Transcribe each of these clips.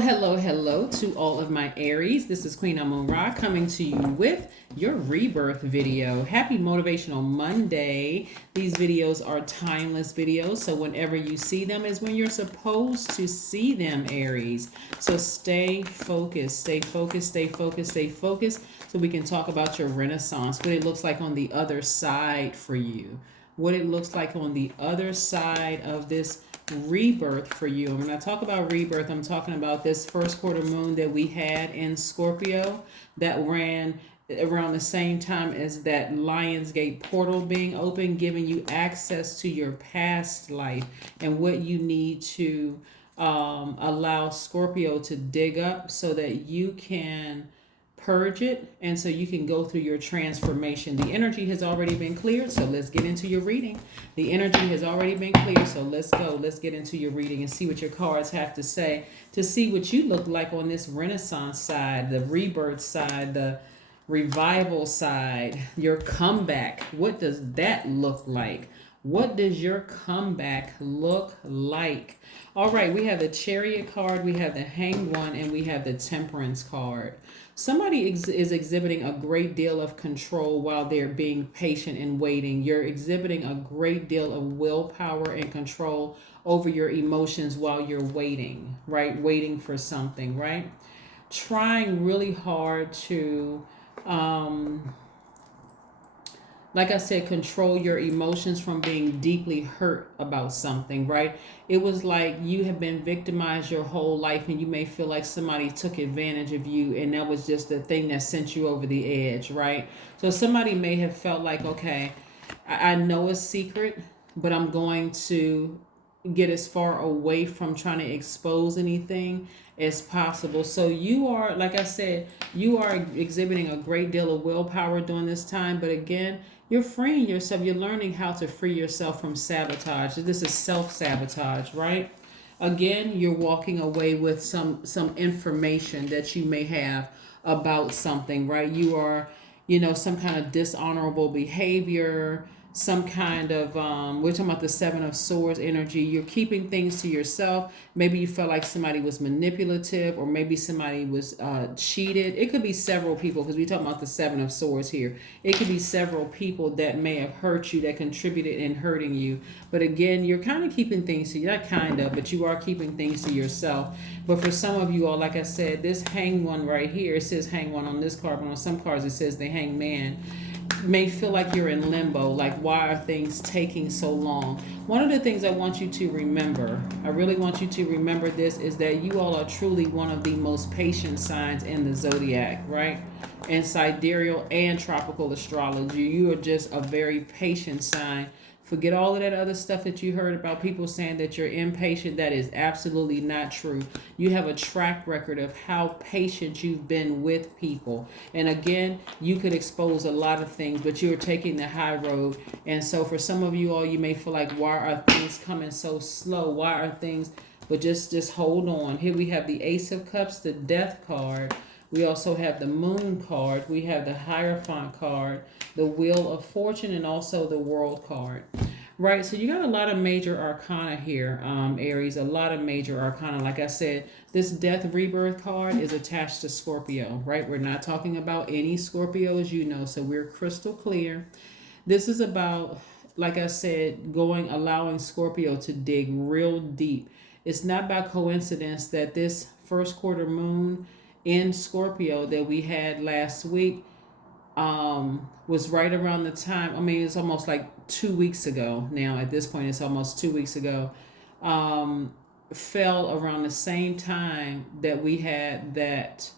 Hello to all of my Aries. This is Queen Amun-Ra coming to you with your rebirth video. Happy Motivational Monday. These videos are timeless videos, so whenever you see them is when you're supposed to see them, Aries. So stay focused, stay focused, stay focused, stay focused, so we can talk about your renaissance, what it looks like on the other side for you, what it looks like on the other side of this rebirth for you. And when I talk about rebirth, I'm talking about this first quarter moon that we had in Scorpio that ran around the same time as that Lionsgate portal being open, giving you access to your past life and what you need to allow Scorpio to dig up so that you can purge it and so you can go through your transformation. The energy has already been cleared, so let's get into your reading. The energy has already been cleared, so let's go. Let's get into your reading and see what your cards have to say, to see what you look like on this renaissance side, the rebirth side, the revival side, your comeback. What does that look like? What does your comeback look like? All right, we have the Chariot card, we have the Hanged One, and we have the Temperance card. Somebody is exhibiting a great deal of control while they're being patient and waiting. You're exhibiting a great deal of willpower and control over your emotions while you're waiting, right? Waiting for something, right? Trying really hard to like I said, control your emotions from being deeply hurt about something, right? It was like you have been victimized your whole life and you may feel like somebody took advantage of you and that was just the thing that sent you over the edge, right? So somebody may have felt like, okay, I know a secret, but I'm going to get as far away from trying to expose anything as possible. So you are, like I said, you are exhibiting a great deal of willpower during this time, but again, you're freeing yourself. You're learning how to free yourself from sabotage. This is self-sabotage, right? Again, you're walking away with some information that you may have about something, right? You are, some kind of dishonorable behavior, some kind of we're talking about the Seven of Swords energy. You're keeping things to yourself. Maybe you felt like somebody was manipulative, or maybe somebody was cheated. It could be several people, because we're talking about the Seven of Swords here. It could be several people that may have hurt you, that contributed in hurting you. But again, you're kind of keeping things to you. Not kind of, but you are keeping things to yourself. But for some of you all, like I said, this Hanged One right here, it says Hanged One on this card, but on some cards it says the Hanged Man, may feel like you're in limbo, like why are things taking so long? One of the things I want you to remember, I really want you to remember this, is that you all are truly one of the most patient signs in the zodiac, right? In sidereal and tropical astrology, you are just a very patient sign. Forget all of that other stuff that you heard about people saying that you're impatient. That is absolutely not true. You have a track record of how patient you've been with people. And again, you could expose a lot of things, but you're taking the high road. And so for some of you all, you may feel like, why are things coming so slow? Why are things, but just hold on. Here we have the Ace of Cups, the Death card. We also have the Moon card. We have the Hierophant card, the Wheel of Fortune, and also the World card. Right, so you got a lot of major arcana here, Aries, a lot of major arcana. Like I said, this Death Rebirth card is attached to Scorpio, right? We're not talking about any Scorpio, as you know, so we're crystal clear. This is about, like I said, allowing Scorpio to dig real deep. It's not by coincidence that this first quarter moon in Scorpio that we had last week was right around the time, it's almost like 2 weeks ago now. At this point, it's almost 2 weeks ago. Fell around the same time that we had that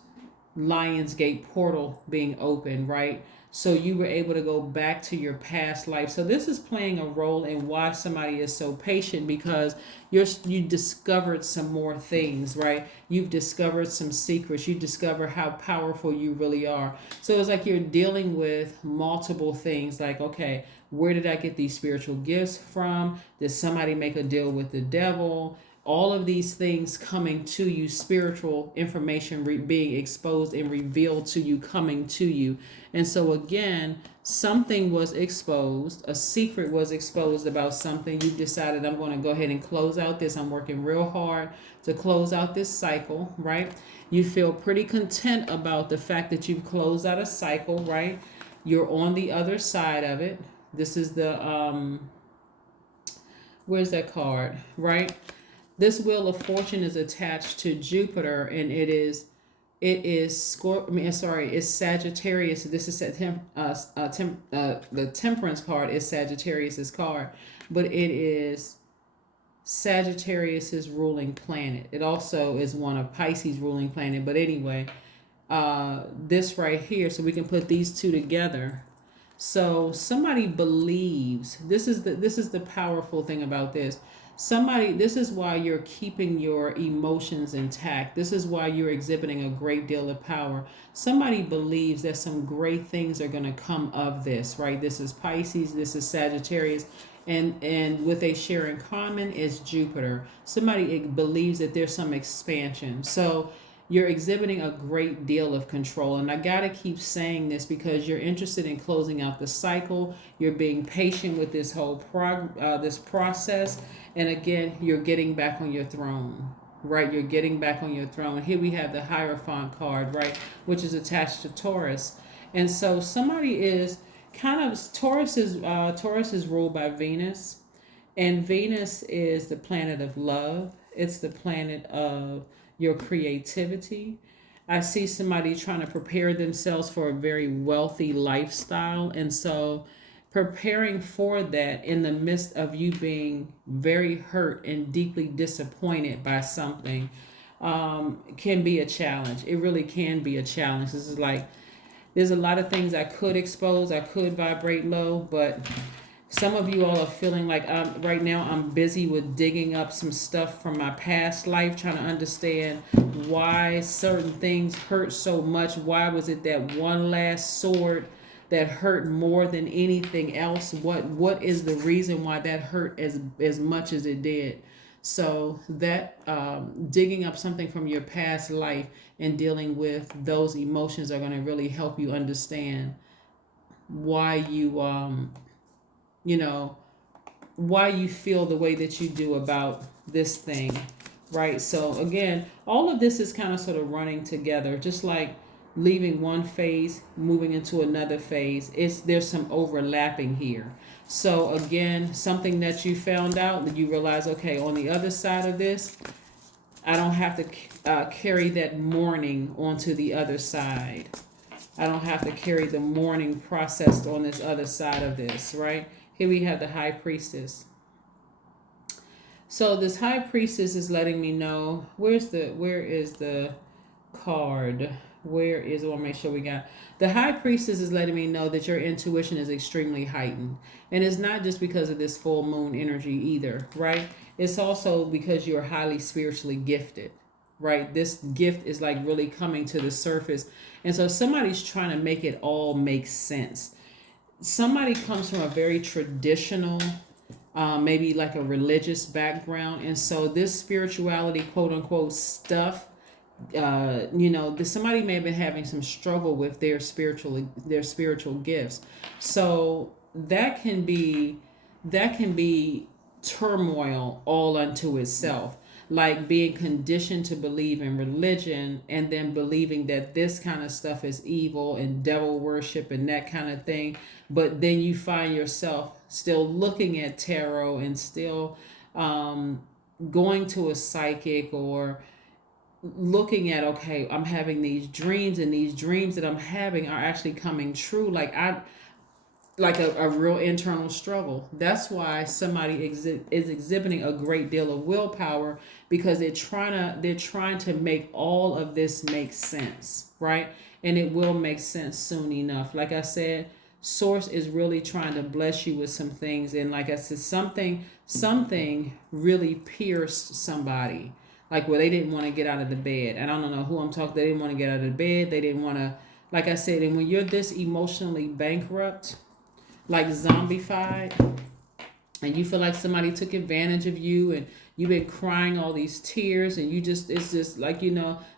Lionsgate portal being open, right? So you were able to go back to your past life. So this is playing a role in why somebody is so patient, because you discovered some more things, right? You've discovered some secrets. You discover how powerful you really are. So it's like you're dealing with multiple things, like, okay, where did I get these spiritual gifts from? Did somebody make a deal with the devil? all of these things coming to you, spiritual information being exposed and revealed to you, coming to you. And so again, something was exposed, a secret was exposed about something. You decided, I'm going to go ahead and close out this. I'm working real hard to close out this cycle, right? You feel pretty content about the fact that you've closed out a cycle, right? You're on the other side of it. This is the where's that card, right? This Wheel of Fortune is attached to Jupiter, and it's it's Sagittarius. This is the Temperance card is Sagittarius's card, but it is Sagittarius's ruling planet. It also is one of Pisces' ruling planet. But anyway, this right here, so we can put these two together. So somebody believes, this is the powerful thing about this. This is why you're keeping your emotions intact. This is why you're exhibiting a great deal of power. Somebody believes that some great things are going to come of this, right? This is Pisces, this is Sagittarius, and with a share in common is Jupiter. Somebody believes that there's some expansion. So you're exhibiting a great deal of control. And I got to keep saying this because you're interested in closing out the cycle. You're being patient with this whole this process. And again, you're getting back on your throne, right? You're getting back on your throne. Here we have the Hierophant card, right? Which is attached to Taurus. And so somebody is Taurus is ruled by Venus. And Venus is the planet of love. It's the planet of your creativity. I see somebody trying to prepare themselves for a very wealthy lifestyle. And so preparing for that in the midst of you being very hurt and deeply disappointed by something can be a challenge. It really can be a challenge. This is like, there's a lot of things I could expose. I could vibrate low, but some of you all are feeling like right now I'm busy with digging up some stuff from my past life, trying to understand why certain things hurt so much. Why was it that one last sword that hurt more than anything else? What is the reason why that hurt as much as it did? So that digging up something from your past life and dealing with those emotions are going to really help you understand why why you feel the way that you do about this thing, right? So again, all of this is kind of sort of running together, just like leaving one phase, moving into another phase. There's some overlapping here. So again, something that you found out, that you realize, okay, on the other side of this, I don't have to carry that mourning onto the other side. I don't have to carry the mourning processed on this other side of this, right? Here we have the High Priestess. So this High Priestess is letting me know, where is the card? I want to make sure we got. The High Priestess is letting me know that your intuition is extremely heightened. And it's not just because of this full moon energy either, right? It's also because you're highly spiritually gifted, right? This gift is like really coming to the surface. And so somebody's trying to make it all make sense. Somebody comes from a very traditional, maybe like a religious background. And so this spirituality, quote unquote, stuff, somebody may have been having some struggle with their spiritual gifts. So that can be turmoil all unto itself, like being conditioned to believe in religion and then believing that this kind of stuff is evil and devil worship and that kind of thing. But then you find yourself still looking at tarot and still going to a psychic or looking at, okay, I'm having these dreams and these dreams that I'm having are actually coming true. Like a real internal struggle. That's why somebody is exhibiting a great deal of willpower, because they're trying to make all of this make sense, right? And it will make sense soon enough. Like I said, Source is really trying to bless you with some things, and like I said, something really pierced somebody, like where they didn't want to get out of the bed. And I don't know who I'm talking. They didn't want to get out of the bed. They didn't want to, like I said. And when you're this emotionally bankrupt, like zombified, and you feel like somebody took advantage of you, and you've been crying all these tears, and you just, it's just like,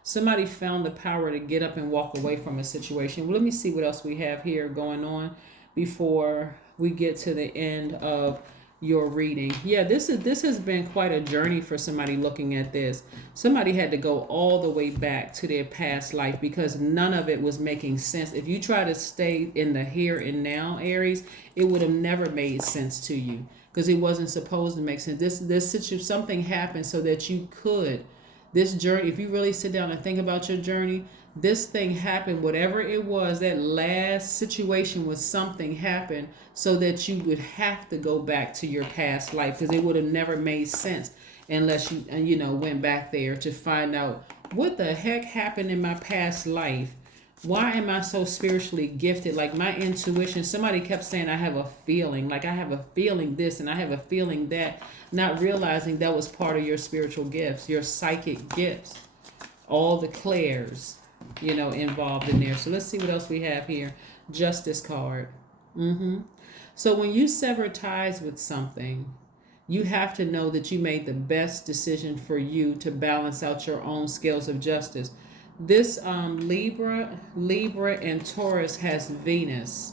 somebody found the power to get up and walk away from a situation. Well, let me see what else we have here going on before we get to the end of your reading. Yeah, this has been quite a journey for somebody looking at this. Somebody had to go all the way back to their past life because none of it was making sense. If you try to stay in the here and now, Aries, it would have never made sense to you because it wasn't supposed to make sense. Something happened so that you could, this journey, if you really sit down and think about your journey, this thing happened, whatever it was, that last situation was something happened so that you would have to go back to your past life because it would have never made sense unless you went back there to find out what the heck happened in my past life. Why am I so spiritually gifted? Like my intuition, somebody kept saying, I have a feeling, like I have a feeling this and I have a feeling that, not realizing that was part of your spiritual gifts, your psychic gifts, all the clairs, involved in there. So let's see what else we have here. Justice card. So when you sever ties with something, you have to know that you made the best decision for you to balance out your own scales of justice. This Libra and Taurus has Venus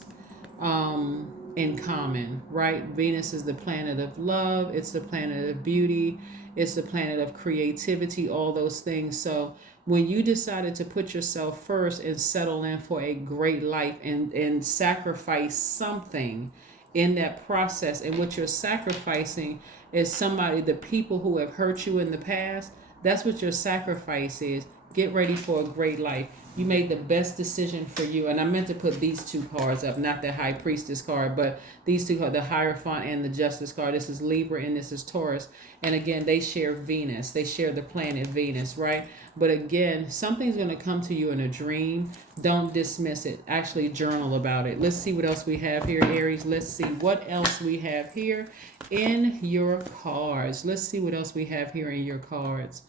in common, right? Venus is the planet of love. It's the planet of beauty. It's the planet of creativity, all those things. So when you decided to put yourself first and settle in for a great life and sacrifice something in that process, and what you're sacrificing is the people who have hurt you in the past, that's what your sacrifice is. Get ready for a great life. You made the best decision for you. And I meant to put these two cards up, not the High Priestess card, but these two cards, the Hierophant and the Justice card. This is Libra and this is Taurus. And again, they share Venus. They share the planet Venus, right? But again, something's going to come to you in a dream. Don't dismiss it. Actually journal about it. Let's see what else we have here, Aries. Let's see what else we have here in your cards. Let's see what else we have here in your cards.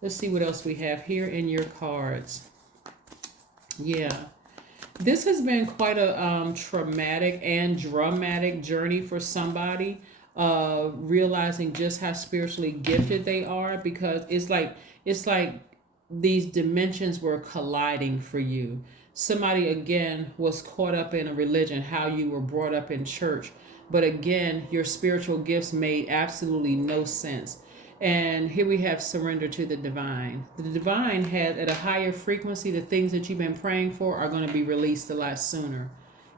Let's see what else we have here in your cards. Yeah. This has been quite a traumatic and dramatic journey for somebody, realizing just how spiritually gifted they are, because it's like these dimensions were colliding for you. Somebody, again, was caught up in a religion, how you were brought up in church. But again, your spiritual gifts made absolutely no sense. And here we have surrender to the divine. The divine had, at a higher frequency, the things that you've been praying for are going to be released a lot sooner.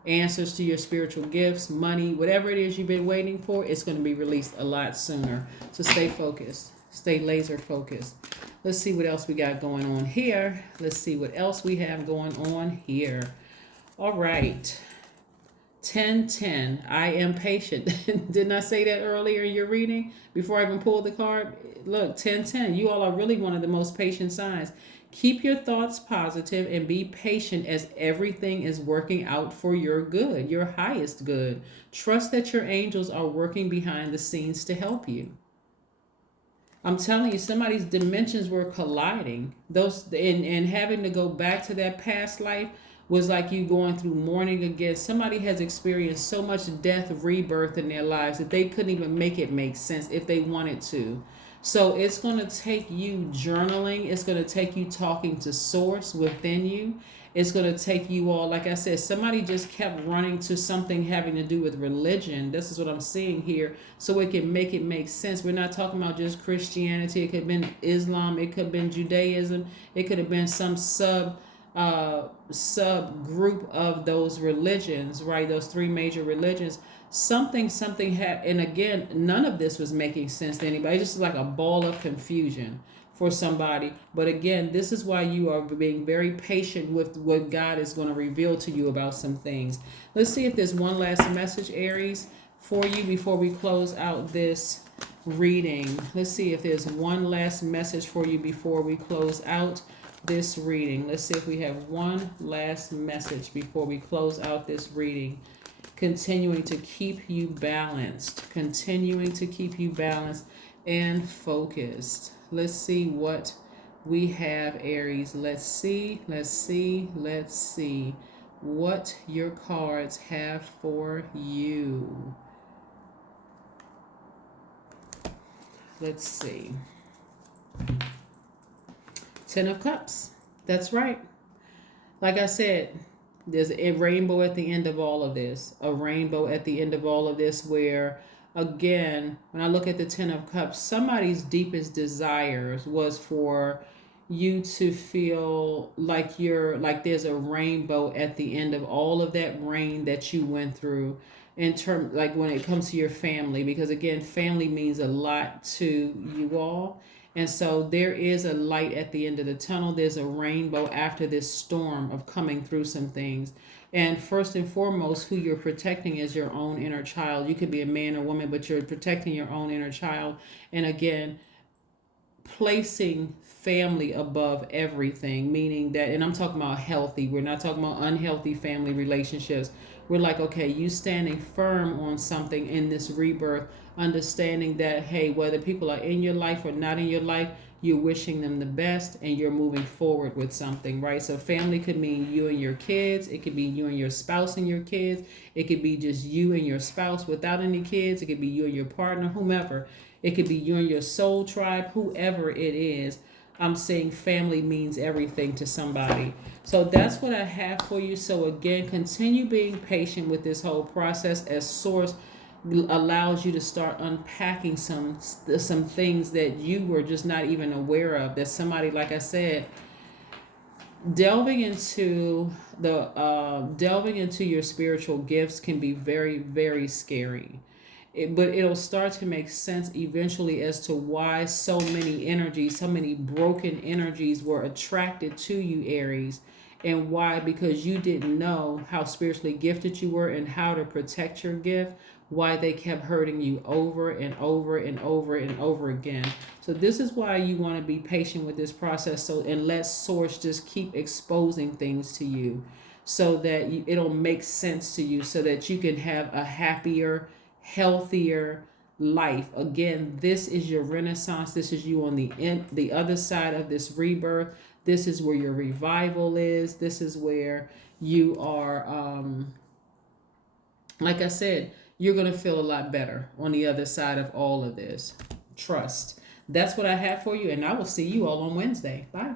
Answers to your spiritual gifts, money, whatever it is you've been waiting for, it's going to be released a lot sooner. So stay focused. Stay laser focused. Let's see what else we got going on here. Let's see what else we have going on here. All right. 10-10. I am patient. Didn't I say that earlier in your reading before I even pulled the card? Look, 10-10. You all are really one of the most patient signs. Keep your thoughts positive and be patient as everything is working out for your good, your highest good. Trust that your angels are working behind the scenes to help you. I'm telling you, somebody's dimensions were colliding. And having to go back to that past life was like you going through mourning again. Somebody has experienced so much death, rebirth in their lives that they couldn't even make it make sense if they wanted to. So it's going to take you journaling. It's going to take you talking to source within you. It's going to take you all, like I said, somebody just kept running to something having to do with religion. This is what I'm seeing here. So it can make it make sense. We're not talking about just Christianity. It could have been Islam. It could have been Judaism. It could have been some subgroup of those religions, right? Those three major religions. Something had, and again, none of this was making sense to anybody. It's just like a ball of confusion for somebody. But again, this is why you are being very patient with what God is going to reveal to you about some things. Let's see if there's one last message, Aries, for you before we close out this reading. Let's see if there's one last message for you before we close out this reading. Let's see if we have one last message before we close out this reading. Continuing to keep you balanced. Continuing to keep you balanced and focused. Let's see what we have, Aries. Let's see what your cards have for you. Let's see. 10 of Cups. That's right. Like I said, there's a rainbow at the end of all of this. A rainbow at the end of all of this where, again, when I look at the 10 of Cups, somebody's deepest desires was for you to feel like there's a rainbow at the end of all of that rain that you went through, in term like when it comes to your family, because again, family means a lot to you all. And so there is a light at the end of the tunnel. There's a rainbow after this storm of coming through some things. And first and foremost, who you're protecting is your own inner child. You could be a man or woman, but you're protecting your own inner child. And again, placing family above everything, meaning that, and I'm talking about healthy, we're not talking about unhealthy family relationships. We're like, okay, you standing firm on something in this rebirth, understanding that, hey, whether people are in your life or not in your life, you're wishing them the best and you're moving forward with something, right? So family could mean you and your kids. It could be you and your spouse and your kids. It could be just you and your spouse without any kids. It could be you and your partner, whomever. It could be you and your soul tribe, whoever it is. I'm saying family means everything to somebody. So that's what I have for you. So again, continue being patient with this whole process as Source allows you to start unpacking some things that you were just not even aware of. That somebody, like I said, delving into your spiritual gifts can be very, very scary. But it'll start to make sense eventually as to why so many energies, so many broken energies were attracted to you, Aries. And why? Because you didn't know how spiritually gifted you were and how to protect your gift, why they kept hurting you over and over and over and over again. So this is why you want to be patient with this process, so and let Source just keep exposing things to you so that it'll make sense to you, so that you can have a happier, healthier life. Again, this is your renaissance. This is you on the other side of this rebirth. This is where your revival is. This is where you are, like I said, you're going to feel a lot better on the other side of all of this. Trust. That's what I have for you, and I will see you all on Wednesday. Bye.